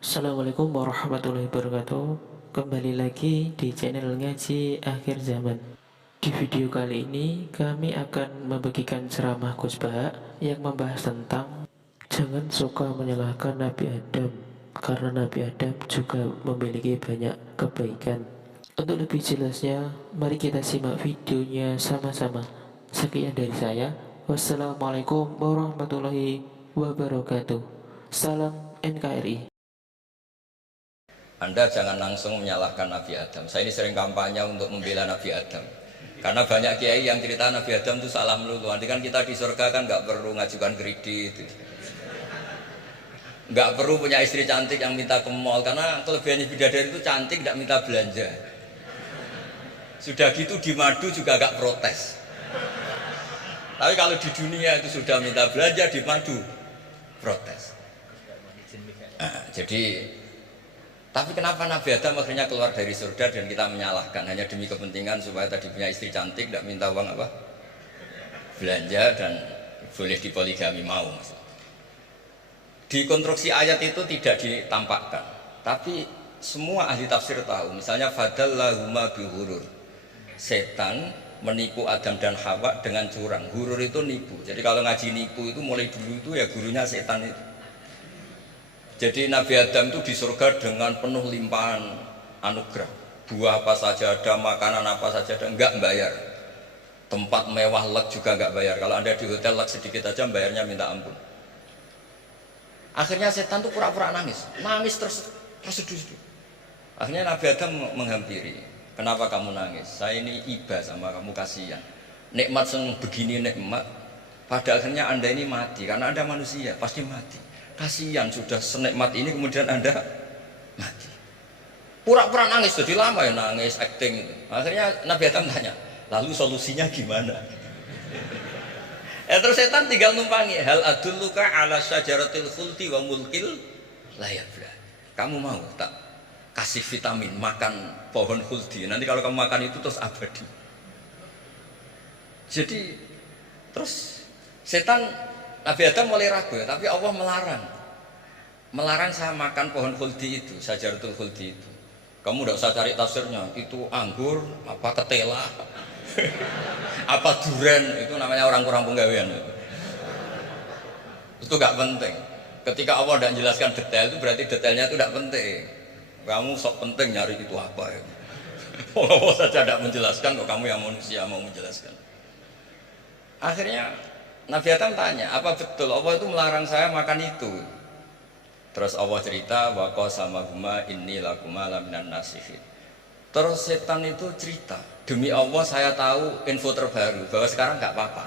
Assalamualaikum warahmatullahi wabarakatuh. Kembali lagi di channel Ngaji Akhir Zaman. Di video kali ini kami akan membagikan ceramah Gus Bah yang membahas tentang jangan suka menyalahkan Nabi Adam, karena Nabi Adam juga memiliki banyak kebaikan. Untuk lebih jelasnya, mari kita simak videonya sama-sama. Sekian dari saya. Wassalamualaikum warahmatullahi wabarakatuh. Salam NKRI. Anda jangan langsung menyalahkan Nabi Adam. Saya ini sering kampanye untuk membela Nabi Adam. Karena banyak kiai yang cerita Nabi Adam itu salah melulu. Nanti kan kita di surga kan nggak perlu ngajukan kredit, nggak perlu punya istri cantik yang minta ke mall. Karena kelebihannya bidadari itu cantik, nggak minta belanja. Sudah gitu di madu juga nggak protes. Tapi kalau di dunia itu sudah minta belanja di madu, protes. Jadi tapi kenapa Nabi Adam akhirnya keluar dari surga dan kita menyalahkan hanya demi kepentingan supaya tadi punya istri cantik, tidak minta uang apa? Belanja dan boleh dipoligami mau. Di konstruksi ayat itu tidak ditampakkan, tapi semua ahli tafsir tahu. Misalnya fadallahuma bihurur, setan menipu Adam dan Hawa dengan curang. Hurur itu nipu. Jadi kalau ngaji nipu itu mulai dulu itu ya gurunya setan itu. Jadi Nabi Adam itu di surga dengan penuh limpahan anugerah. Buah apa saja ada, makanan apa saja ada, enggak bayar. Tempat mewah leg juga enggak bayar. Kalau Anda di hotel leg sedikit aja bayarnya minta ampun. Akhirnya setan tuh pura-pura nangis. Nangis terseduh-seduh. Akhirnya Nabi Adam menghampiri. Kenapa kamu nangis? Saya ini iba sama kamu, kasihan. Nikmat begini nikmat. Pada akhirnya Anda ini mati. Karena Anda manusia, pasti mati. Kasihan sudah senikmat ini kemudian Anda mati. Pura-pura nangis, jadi lama ya nangis, acting. Akhirnya Nabi Adam tanya, lalu solusinya gimana? Terus setan tinggal numpangi. Hal adulluka ala syajaratil khuldi wa mulkil la yafla. Kamu mau tak kasih vitamin makan pohon khuldi? Nanti kalau kamu makan itu terus abadi. Jadi terus setan Nabi Adam mulai ragu ya, tapi Allah melarang saya makan pohon khuldi itu, syajaratul khuldi itu. Kamu tidak usah cari tafsirnya, itu anggur, apa ketela, apa duren, itu namanya orang kurang penggawean. Itu gak penting. Ketika Allah tidak menjelaskan detail itu berarti detailnya itu tidak penting. Kamu sok penting nyari itu apa ya? Allah saja tidak menjelaskan, kok kamu yang manusia mau menjelaskan. Akhirnya Nabi Adam tanya, apa betul Allah itu melarang saya makan itu? Terus Allah cerita, wa qasamahuma inni lakuma laminan nasihin. Terus setan itu cerita, demi Allah saya tahu info terbaru bahwa sekarang nggak apa-apa.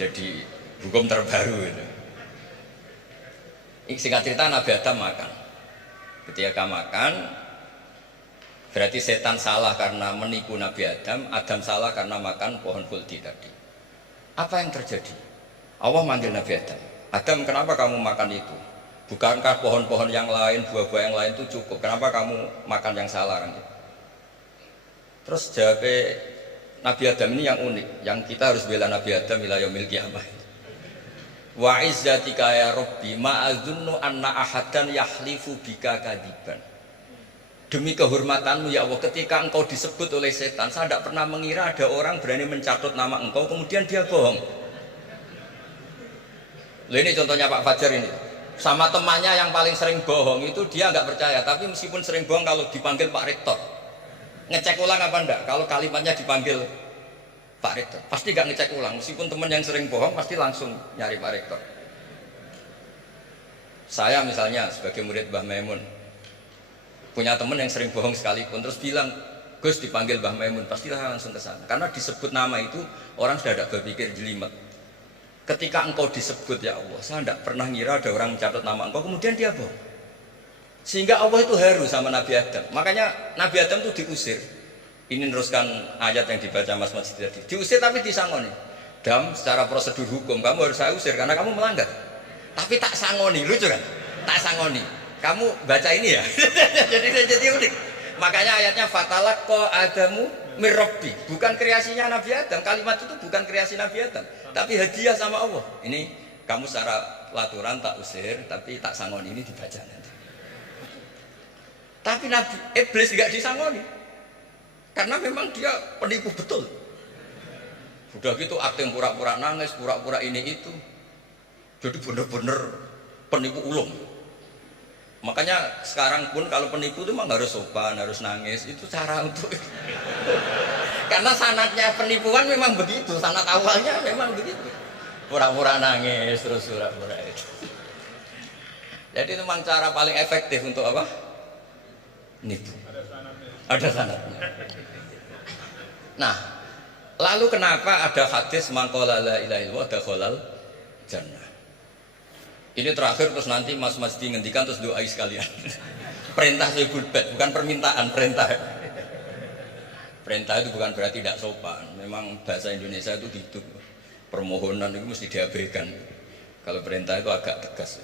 Jadi hukum terbaru itu. Singkat cerita Nabi Adam makan. Ketika makan, berarti setan salah karena menipu Nabi Adam, Adam salah karena makan pohon khuldi tadi. Apa yang terjadi? Allah manggil Nabi Adam. Adam, kenapa kamu makan itu? Bukankah pohon-pohon yang lain, buah-buah yang lain itu cukup? Kenapa kamu makan yang salah? Terus jawab Nabi Adam ini yang unik, yang kita harus bela Nabi Adam ila yaumil qiyamah. Wa izzatika ya Rabbi ma azunnu anna ahadan yahlifu bika kadiban. Demi kehormatanmu ya Allah, ketika engkau disebut oleh setan, saya tidak pernah mengira ada orang berani mencatut nama engkau kemudian dia bohong. Loh, ini contohnya Pak Fajar ini, sama temannya yang paling sering bohong itu dia nggak percaya, tapi meskipun sering bohong kalau dipanggil Pak Rektor ngecek ulang apa enggak, kalau kalimatnya dipanggil Pak Rektor pasti nggak ngecek ulang, meskipun teman yang sering bohong pasti langsung nyari Pak Rektor. Saya misalnya sebagai murid Mbah Maimun punya teman yang sering bohong sekalipun, terus bilang Gus dipanggil Mbah Maimun, pastilah langsung ke sana karena disebut nama itu orang sudah tidak berpikir jelimet. Ketika engkau disebut ya Allah, saya tidak pernah ngira ada orang mencatat nama engkau kemudian dia bohong, sehingga Allah itu haru sama Nabi Adam. Makanya Nabi Adam itu diusir. Ini meneruskan ayat yang dibaca Mas Masjid tadi, diusir tapi disangoni. Dam, secara prosedur hukum kamu harus saya usir karena kamu melanggar, tapi tak sangoni. Lucu kan? Tak sangoni. Kamu baca ini ya. jadi unik. Makanya ayatnya fatalaqqa Adamu mir Rabbi, bukan kreasinya Nabi Adam. Kalimat itu bukan kreasi Nabi Adam, tapi hadiah sama Allah. Ini kamu secara laturan tak usir, tapi tak sangoni, ini dibaca nanti. Tapi Nabi Iblis tidak disangoni, karena memang dia penipu betul. Sudah gitu akting pura-pura nangis, pura-pura ini itu, jadi bener-bener penipu ulung. Makanya sekarang pun kalau penipu itu memang harus sopan, harus nangis, itu cara untuk karena sanatnya penipuan memang begitu, sanat awalnya memang begitu, pura-pura nangis terus pura-pura itu. Jadi itu memang cara paling efektif untuk apa? Nipu. Ada sanatnya. Nah, lalu kenapa ada hadis mangkola la ilaha illallah dakhalal jannah? Ini terakhir, terus nanti Mas Masdi ngendikan terus doai sekalian. Perintah Sohibul Bait, bukan permintaan, perintah. Perintah itu bukan berarti tidak sopan. Memang bahasa Indonesia itu gitu. Permohonan itu mesti diabaikan. Kalau perintah itu agak tegas.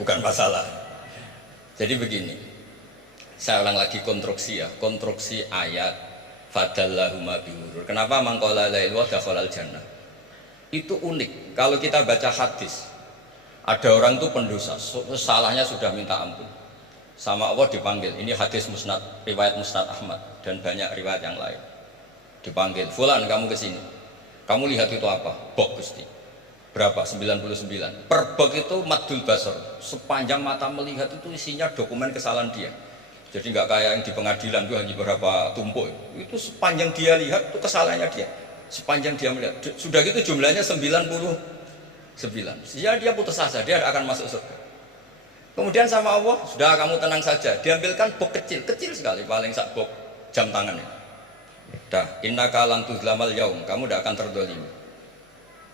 Bukan masalah. Jadi begini. Saya ulang lagi konstruksi ya, konstruksi ayat fadallahuma bihurur. Kenapa mangkola la ilaha dakhalal jannah? Itu unik. Kalau kita baca hadis, ada orang itu pendosa, salahnya sudah minta ampun, sama Allah dipanggil. Ini hadis musnad, riwayat musnad Ahmad dan banyak riwayat yang lain. Dipanggil, Fulan kamu ke sini. Kamu lihat itu apa? Bok Gusti. Berapa? 99. Per bok itu maddul basar. Sepanjang mata melihat itu isinya dokumen kesalahan dia. Jadi nggak kayak yang di pengadilan itu hanya beberapa tumpuk. Itu sepanjang dia lihat itu kesalahannya dia. Sepanjang dia melihat. Sudah gitu jumlahnya 99. Ya dia putus asa, dia akan masuk surga. Kemudian sama Allah, sudah kamu tenang saja. Diambilkan bok kecil, kecil sekali, paling sak bok jam tangan ini. Dah, innaka lan tuzlamal yaum, kamu tidak akan terdolimi.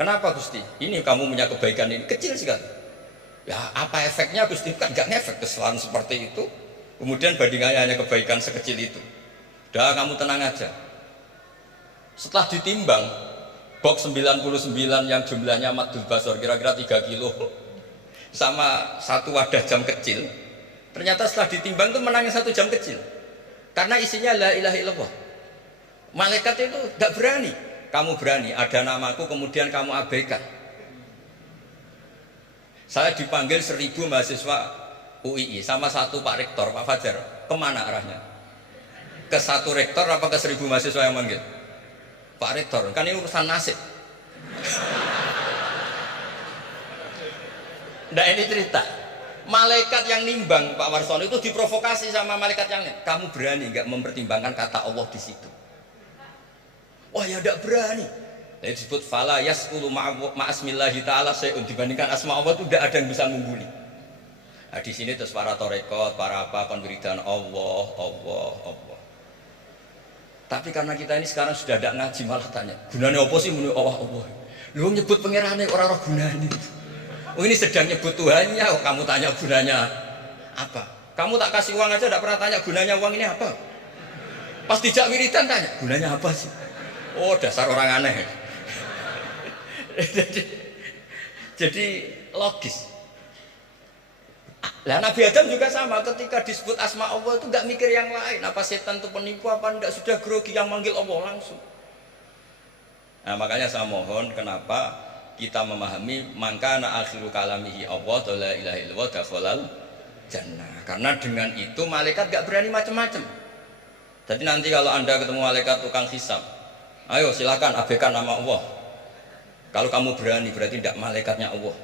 Kenapa Gusti? Ini kamu punya kebaikan ini kecil sekali. Ya apa efeknya Gusti? Kan nggak ngefek kesalahan seperti itu. Kemudian bandingannya hanya kebaikan sekecil itu. Dah kamu tenang aja. Setelah ditimbang, box 99 yang jumlahnya maddul basar kira-kira 3 kilo sama satu wadah jam kecil, ternyata setelah ditimbang itu menangnya 1 jam kecil karena isinya la ilaha illallah. Malaikat itu tidak berani. Kamu berani, ada namaku kemudian kamu abaikan. Saya dipanggil 1000 mahasiswa UII sama satu Pak Rektor, Pak Fajar. Kemana arahnya? Ke satu rektor apa ke 1000 mahasiswa yang manggil? Pak Rektor, kan ini urusan nasib. Nah ini cerita. Malaikat yang nimbang Pak Warsono itu diprovokasi sama malaikat yang lain. Kamu berani nggak mempertimbangkan kata Allah di situ? Wah ya tidak berani. Jadi disebut fala yasqulu ma'asmillahi ta'ala sayun, dibandingkan asma Allah itu tidak ada yang bisa mengungguli. Nah di sini terus para torekot, para apa konwiridan Allah, Allah, Allah. Tapi karena kita ini sekarang sudah tidak ngaji, malah tanya, gunanya apa sih menurut Allah Allah? Lu nyebut pengirannya orang-orang gunanya. Oh ini sedang nyebut Tuhannya, oh, kamu tanya gunanya apa? Kamu tak kasih uang aja tidak pernah tanya gunanya uang ini apa? Pas dijak wiridan tanya, gunanya apa sih? Oh dasar orang aneh. jadi logis. Lah Nabi Adam juga sama, ketika disebut asma Allah itu nggak mikir yang lain, apa setan itu penipu apa enggak, sudah grogi yang manggil Allah langsung. Nah makanya saya mohon, kenapa kita memahami mangkana akhiru kalamihi Allah la ilaha illallah dakhalal jannah, karena dengan itu malaikat nggak berani macam-macam. Jadi nanti kalau anda ketemu malaikat tukang hisab, ayo silakan abaikan nama Allah. Kalau kamu berani berarti tidak malaikatnya Allah.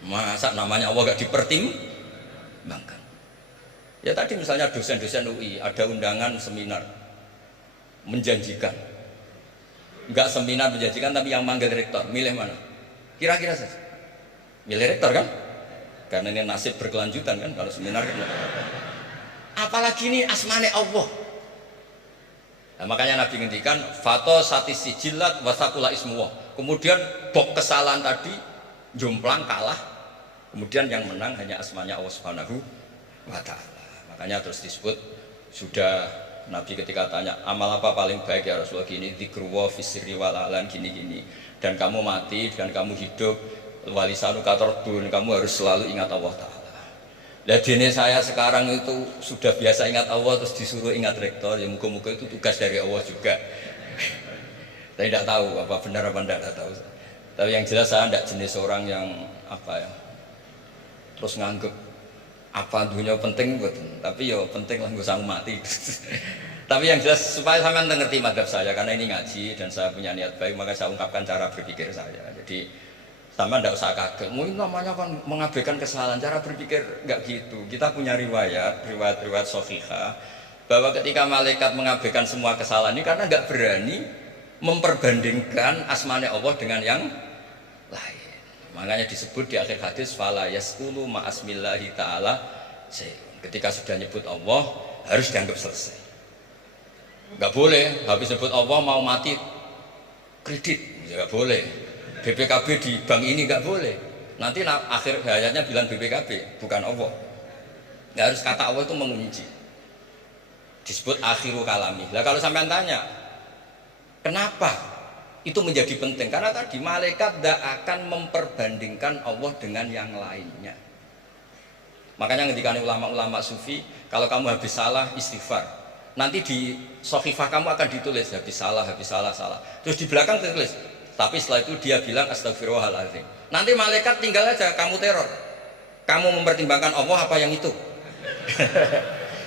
Masa namanya Allah gak dipertimbangkan? Ya tadi misalnya dosen-dosen UI ada undangan seminar menjanjikan, nggak seminar menjanjikan tapi yang manggil rektor, milih mana? Kira-kira saja milih rektor kan? Karena ini nasib berkelanjutan kan kalau seminar kan. Apalagi ini asmane Allah. Nah, makanya Nabi ngendikan fato satisi jilat wasakula ismuwah. Kemudian bok kesalahan tadi jomplang kalah. Kemudian yang menang hanya asmanya Allah Subhanahu wa ta'ala. Makanya terus disebut, sudah Nabi ketika tanya amal apa paling baik ya Rasulullah, gini dzikrullah fisri wal alan gini-gini, dan kamu mati dan kamu hidup walisanu katarbun, kamu harus selalu ingat Allah ta'ala. Lah dene saya sekarang itu sudah biasa ingat Allah terus disuruh ingat rektor, ya muka-muka itu tugas dari Allah juga. Saya tidak tahu apa benar apa tidak tahu. Tapi yang jelas saya tidak jenis orang yang apa ya, terus nganggep apa dunia penting betul. Tapi ya penting lah gue sang mati. Tapi yang jelas supaya sampean ngerti madhab saya, karena ini ngaji dan saya punya niat baik, maka saya ungkapkan cara berpikir saya. Jadi sampean tidak usah kaget. Mungkin namanya kan mengabaikan kesalahan, cara berpikir nggak gitu. Kita punya riwayat sahihah bahwa ketika malaikat mengabaikan semua kesalahan ini karena nggak berani memperbandingkan asmane Allah dengan yang lain. Makanya disebut di akhir hadis fala yasqulu ma'asmillahi ta'ala. Ketika sudah nyebut Allah harus dianggap selesai. Nggak boleh habis nyebut Allah mau mati kredit, nggak boleh. BPKB di bank ini nggak boleh. Nanti akhir hayatnya bilang BPKB bukan Allah. Nggak harus kata Allah itu mengunci. Disebut akhiru kalami. Lah kalau sampean tanya, kenapa itu menjadi penting? Karena tadi malaikat tidak akan memperbandingkan Allah dengan yang lainnya. Makanya ketika ulama-ulama sufi, kalau kamu habis salah istighfar. Nanti di sohifah kamu akan ditulis habis salah. Terus di belakang ditulis. Tapi setelah itu dia bilang astagfirullahaladzim. Nanti malaikat tinggal aja kamu teror. Kamu mempertimbangkan Allah apa yang itu?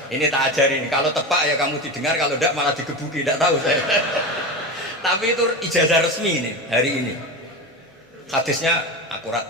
Ini tak ajarin. Kalau tepak ya kamu didengar, kalau tidak malah digebuki. Tidak tahu saya. Tapi itu ijazah resmi ini hari ini. Hadisnya akurat.